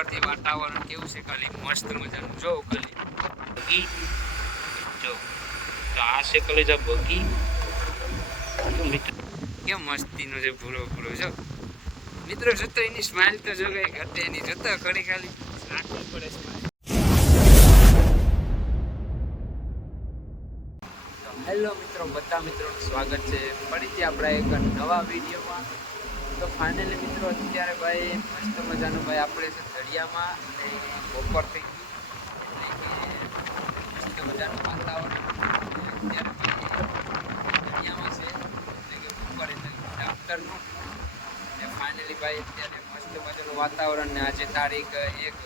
ઉપરથી વાતાવરણ કેવું છે ખાલી મસ્ત મજાનું જો ખાલી બગી જો તો આ છે કલેજા બગી મિત્રો કેમ મસ્તીનો છે ભૂરો ભૂરો જો મિત્રો જોતો એની સ્માઇલ તો જો કઈ ઘટે એની જોતો ઘડી ખાલી રાખવી પડે સ્માઇલ. હેલો મિત્રો, બધા મિત્રોનું સ્વાગત છે ફરીથી આપણા એક નવા વિડીયોમાં. તો ફાઇનલી મિત્રો અત્યારે ભાઈ મસ્ત મજાનું ભાઈ આપણે છે દરિયામાં અને બપોર થઈ ગઈ એટલે કે મસ્ત મજાનું વાતાવરણ અત્યારે દરિયામાં છે એટલે કે બપોર એટલે આફ્ટરનૂન અને ફાઇનલી ભાઈ અત્યારે મસ્ત મજાનું વાતાવરણ ને આજે તારીખ 1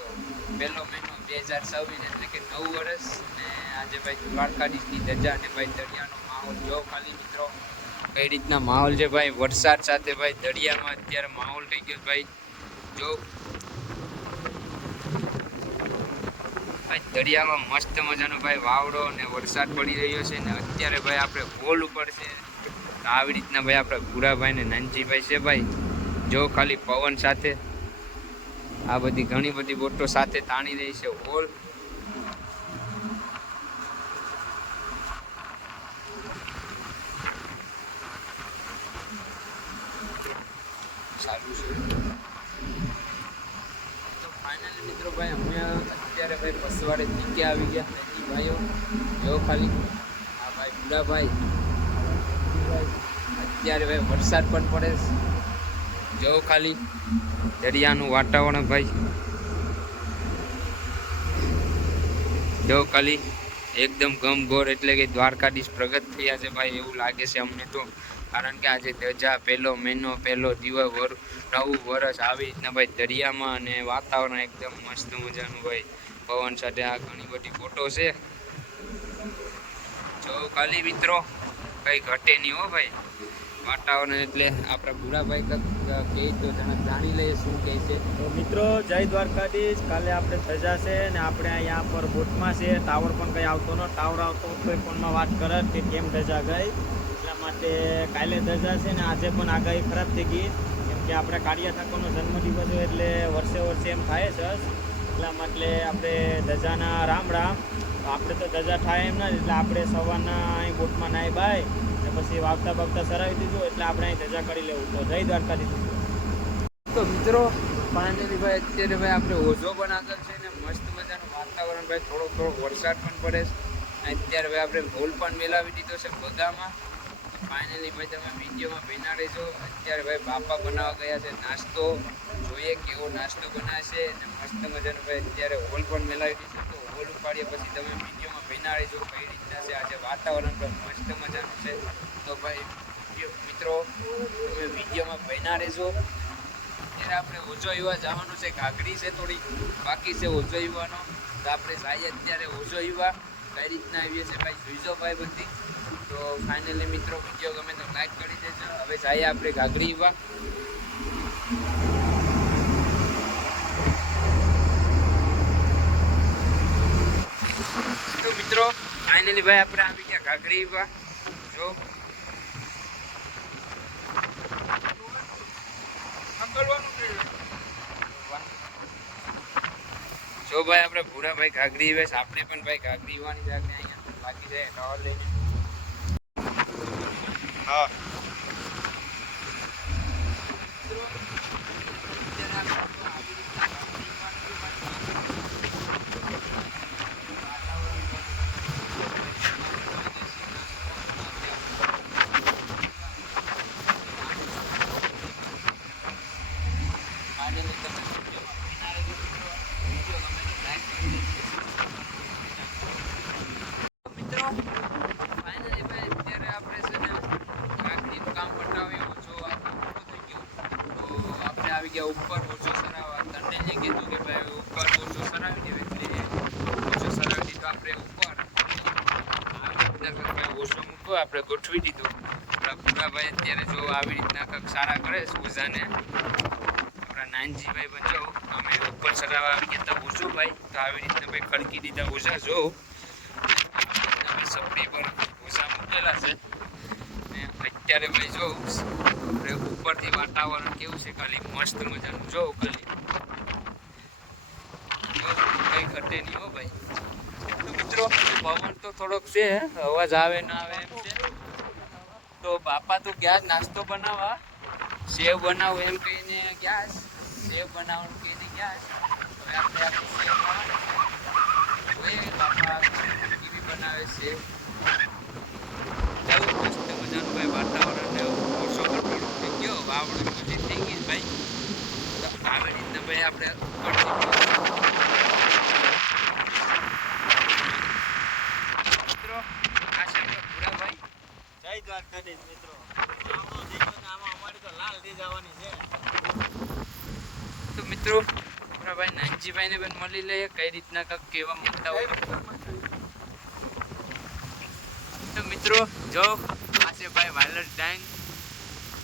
પહેલો મહિનો 2026 એટલે કે 9 વર્ષ ને આજે ભાઈ દ્વારકાધીશની ધજા અને ભાઈ દરિયાનો માહોલ જો ખાલી મિત્રો કઈ રીતના માહોલ છે ભાઈ વરસાદ સાથે ભાઈ દરિયામાં અત્યારે માહોલ થઈ ગયો ભાઈ જો ભાઈ દરિયામાં મસ્ત મજાનો ભાઈ વાવડો અને વરસાદ પડી રહ્યો છે ને અત્યારે ભાઈ આપણે હોલ ઉપર છે આવી રીતના ભાઈ આપણા ભૂરાભાઈ ને નાનજીભાઈ છે ભાઈ જો ખાલી પવન સાથે આ બધી ઘણી બધી બોટો સાથે તાણી રહી છે હોલ. સારું છે તો ફાઇનલી મિત્રો ભાઈ અમે અત્યારે ભાઈ પસવાડે નીચે આવી ગયા નથી ભાઈઓ જો ખાલી આ ભાઈ ભૂરાભાઈ અત્યારે ભાઈ વરસાદ પણ પડે જો ખાલી દરિયાનું વાતાવરણ ભાઈ જો ખાલી એકદમ ગમગોર એટલે કે દ્વારકાધીશ પ્રગટ થયા છે ભાઈ એવું લાગે છે અમને તો, કારણ કે આજે ધજા પહેલો મહિનો પહેલો દિવસ નવું વર્ષ આવી રીતના ભાઈ દરિયામાં અને વાતાવરણ એકદમ મસ્ત મજાનું ભાઈ પવન સાથે આ ઘણી બધી ફોટો છે જો ખાલી મિત્રો કંઈ ઘટે નહીં હો ભાઈ વાતાવરણ એટલે આપણા ભૂરાભાઈ કહે તો જાણી લઈએ શું કહે છે. તો મિત્રો જય દ્વારકાધીશ. કાલે આપણે ધજા છે ને આપણે અહીંયા પર બોટમાં છે, ટાવર પણ કંઈ આવતો ન ટાવર આવતો કોઈ ફોનમાં વાત કરે કે કેમ ધજા ગઈ, એટલા માટે કાલે ધજા છે ને આજે પણ આગાહી ખરાબ થઈ ગઈ કેમ કે આપણે કાળિયા ઠાકોરનો જન્મદિવસ હોય એટલે વર્ષે વર્ષે એમ થાય છે, એટલા માટે આપણે ધજાના રામ રામ. આપણે તો ધજા થાય એમ ના એટલે આપણે સવારના અહીં બોટમાં નાહી બાય ને પછી વાગતા વાગતા સરાવી દીધું એટલે આપણે અહીં ધજા કરી લેવું. તો જય દ્વારકાધીશ. તો મિત્રો ફાઇનલી ભાઈ અત્યારે ભાઈ આપણે ઓઝો પણ આગળ છે ને મસ્ત મજાનું વાતાવરણ ભાઈ થોડો વરસાદ પણ પડે છે અત્યારે ભાઈ આપણે હોલ પણ મેલાવી દીધો છે બગામાં. ફાઇનલી ભાઈ તમે વિડીયોમાં બના રહેજો. અત્યારે ભાઈ બાપા બનાવવા ગયા છે નાસ્તો, જોઈએ કેવો નાસ્તો બનાવશે અને મસ્ત મજાનું ભાઈ અત્યારે હોલ પણ મેલાવી દીધો. તો હોલ ઉપાડીએ પછી તમે વિડીયોમાં બના રહેજો કઈ રીતના છે આજે વાતાવરણ પણ મસ્ત મજાનું છે. તો ભાઈ મિત્રો તમે વિડીયોમાં બના રહેજો. ત્યારે આપણે ઓછો યુવા જવાનું છે, ઘાઘરી છે થોડી બાકી છે ઓછો યુવાનો, તો આપણે જઈએ અત્યારે ઓછો યુવા કઈ રીતના આવીએ છીએ ભાઈ જોઈજો ભાઈ બધી. તો ફાઇનલી મિત્રો વિડીયો ગમે તો લાઈક કરી દેજો. હવે જઈએ આપણે ઘાઘરી યુવા. તો મિત્રો ફાઇનલી ભાઈ આપણે આવી ગયા ઘાઘરી યુવા. જો ભાઈ આપણે ભૂરાભાઈ ઘાઘરી વેશ આપણે પણ ભાઈ ઘાઘરી વાની જાગે અહીંયા બાકી જાય ટોલ લઈને. હા આવી ગયા ઉપર ઓછો સરાવવા. તને કીધું કે ભાઈ ઉપર ઓછો સરાવી દેવો એટલે ઓછો સરાવી દીધો આપણે ઉપર ભાઈ ઓછો મૂકો આપણે ગોઠવી દીધું. આપણા ભૂરાભાઈ અત્યારે જો આવી રીતના કંઈક સારા કરે છે પૂજાને. આપણા નાનજીભાઈ પણ જો અમે ઉપર સરાવવા આવી ગયા તો ઓછું ભાઈ તો આવી રીતના ભાઈ ખડકી દીધા ઓછા જો સપડી પર ઓછા મૂકેલા છે ને અત્યારે ભાઈ જો ઉપરથી વાતાવરણ કેવું છે ખાલી મસ્ત મજાનું જો ખાલી ઘટે નહીં હો ભાઈ. તો મિત્રો પવન તો થોડોક છે, અવાજ આવે ના આવે એમ છે. તો બાપા તો ગયા જ નાસ્તો બનાવવા, સેવ બનાવો એમ કહીને ગયા, સેવ બનાવવાનું કહીને ગયા. હવે આપણે આપણી સેવ ખાવાની. ઓય બાપા કેવી બનાવે સેવ. ચાલો મસ્ત મજાનું ભાઈ વાતાવરણ ને ઓછો પણ થોડુંક થઈ ગયો, વાવણી બધી થઈ ગઈ ભાઈ. તો આવી રીતના ભાઈ આપણે મિત્રો આ છે આપણે ભૂરાભાઈ. જય દ્વારકાધીશ મિત્રો. આવડો જીવો ને આમાં અમારી તો લાલ થઈ જવાની છે. તો મિત્રો ભૂરાભાઈ નાનજીભાઈને પણ મળી લઈએ કઈ રીતના કાંક કેવા માંગતા હોય. તો મિત્રો જો આ છે ભાઈ વાયરલેસ ડાઈન.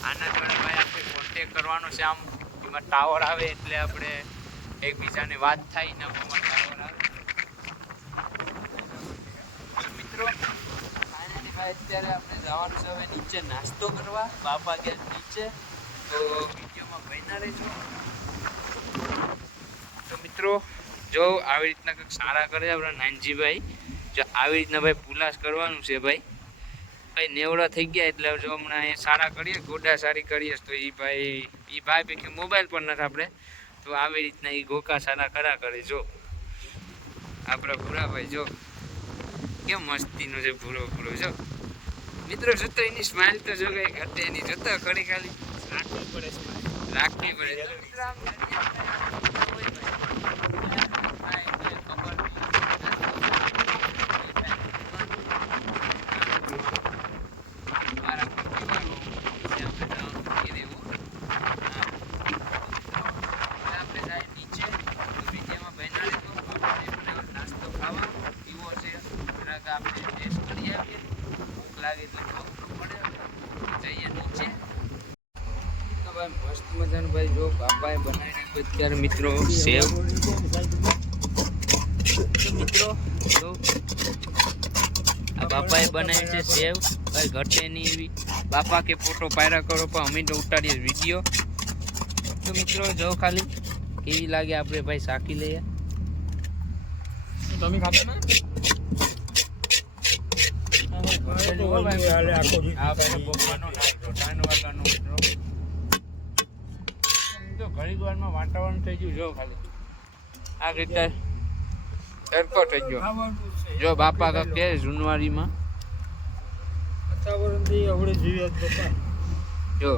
આના જોડે ભાઈ આપણે કોન્ટેક કરવાનો છે. આમ એમાં ટાવર આવે એટલે આપણે એકબીજાને વાત થાય ને આમાં ટાવર આવે. તો મિત્રો ફાઇનલી ભાઈ અત્યારે આપણે જવાનું છે હવે નીચે નાસ્તો કરવા. બાપા ગયા નીચે, તો વિડીયોમાં બન્યા રહેજો. તો મિત્રો જો આવી રીતના કંઈક સારા કરે આપણા નાનજીભાઈ. જો આવી રીતના ભાઈ પુલાસ કરવાનું છે ભાઈ. ભાઈ નેવડા થઈ ગયા એટલે જો હમણાં એ સારા કરીએ, ગોડા સારી કરીએ તો એ ભાઈ પૈકી મોબાઈલ પર નથી આપણે. તો આવી રીતના એ ગોકા સારા કરા કરે. જો આપણા ભૂરાભાઈ જો કેમ મસ્તીનો છે ભૂરો જો મિત્રો. જોતો એની સ્માઇલ તો જો કઈ ઘટે એની. જોતો ખરી ખાલી રાખવી પડે સ્માઇલ, રાખવી પડે. આપણે ટેસ્ટ કરી આવીએ, ભૂખ લાગે એટલે ખાવું તો પડે. જઈએ નીચે. તો ભાઈ મસ્ત મજાનું ભાઈ જો બાપાએ બનાવીને અત્યારે મિત્રો સેવ. તો મિત્રો જો આ બાપાએ બનાવી છે સેવ, ભાઈ ઘટે નહીં એવી. બાપા કે ફોટો પાયરા કરો પણ અમે તો ઉતારીએ વિડીયો. તો મિત્રો જો ખાલી કેવી લાગે આપણે ભાઈ શાકી લઈએ. તમે ખાતા ને ઘણી વારમાં વાતાવરણ થઈ ગયું. જો ખાલી આ રીતે તડકો થઈ ગયો. જો બાપા કા કે જુનવારીમાં જો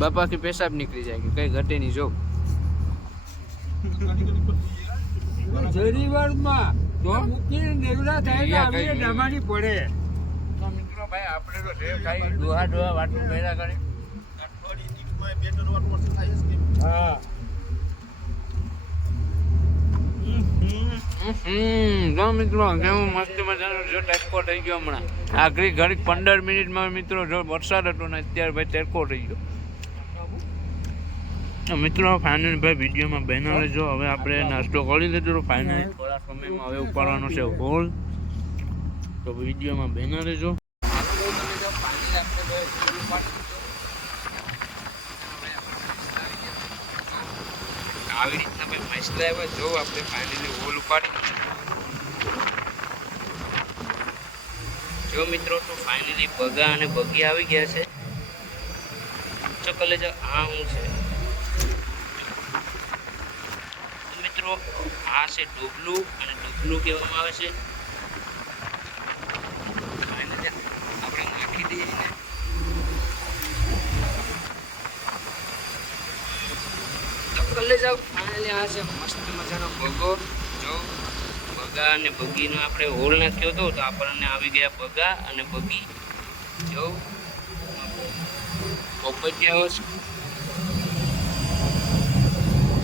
બાપા કે પેશાબ નીકળી જાય કે કઈ ઘટે નહીં. જો જરીવારમાં તો મૂકીને નેવડા થાય આપણે દમાડી પડે. તો મિત્રો ભાઈ આપણે તો સેવ ખાઈ ડોહા વાટું કર્યા કરે. હા જો મિત્રો કેવું મસ્ત મજાનો જો ટેકો થઈ ગયો હમણાં. આખરી ઘડીક 15 મિનિટમાં મિત્રો જો વરસાદ હતો ને અત્યારે ભાઈ ટેકો થઈ ગયો. મિત્રો ફાઇનલ ભાઈ વિડીયોમાં બહેના રહેજો. હવે આપણે નાસ્તો કરી લીધો તો ફાઇનલ થોડા સમયમાં હવે ઉપાડવાનો છે હોલ. તો વિડીયોમાં બહેના રહેજો. આવી રીતના ભાઈ મસલા એવા જો આપણે ફાઇનલી હોલ ઉપાડી. જો મિત્રો તો ફાઇનલી બગા અને બગી આવી ગયા છે. ચકલે જો આ હું છે મિત્રો, આ છે ડોબલું અને ડોબલું કહેવામાં આવે છે. આપણે નાખી દઈએ ને ચકલે જાવ. ફાઇનલી આ છે મસ્ત મજાનો બગો. જો બગા અને બગીનો આપણે હોલ નાખ્યો હતો તો આપણને આવી ગયા બગા અને બગી. જો પોપટિયાઓ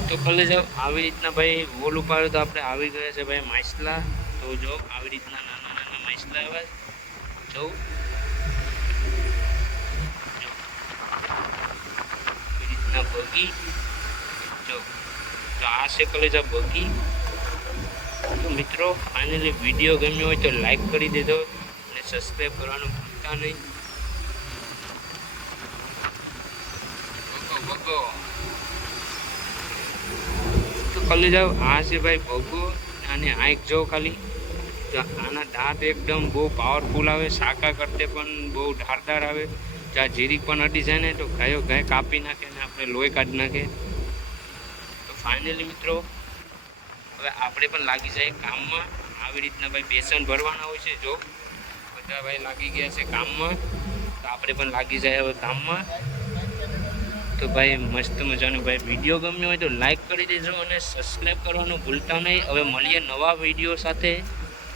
તો ભલે જાઓ. આવી રીતના ભાઈ હોલ ઉપાડ્યો તો આપણે આવી ગયા છે ભાઈ માછલા. તો જો આવી રીતના નાના નાના માછલા આવ્યા. જો આવી રીતના બગી. જો તો આ છે કલેજા બગી. તો મિત્રો ફાઇનલી વિડીયો ગમ્યો હોય તો લાઈક કરી દેજો અને સબસ્ક્રાઈબ કરવાનું ભૂલતા નહીં. બગો કરી જાઓ. આ છે ભાઈ ભોગો, અને આંખ જો ખાલી, તો આના દાંત એકદમ બહુ પાવરફુલ આવે, શાકા કરતે પણ બહુ ધારદાર આવે. જ્યાં જીરીક પણ અડી જાય ને તો ગાયો ગાય કાપી નાખે ને આપણે લોહી કાઢી નાખે. તો ફાઇનલી મિત્રો હવે આપણે પણ લાગી જાય કામમાં. આવી રીતના ભાઈ બેસન ભરવાના હોય છે. જો બધા ભાઈ લાગી ગયા છે કામમાં, તો આપણે પણ લાગી જાય હવે કામમાં. તો ભાઈ મસ્ત મજાનો ભાઈ વિડીયો ગમ્યો હોય તો લાઈક કરી દેજો અને સબસ્ક્રાઈબ કરવાનું ભૂલતા નહીં. હવે મળીએ નવા વિડીયો સાથે.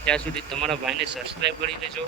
ત્યાં સુધી તમારા ભાઈને સબસ્ક્રાઈબ કરી દેજો.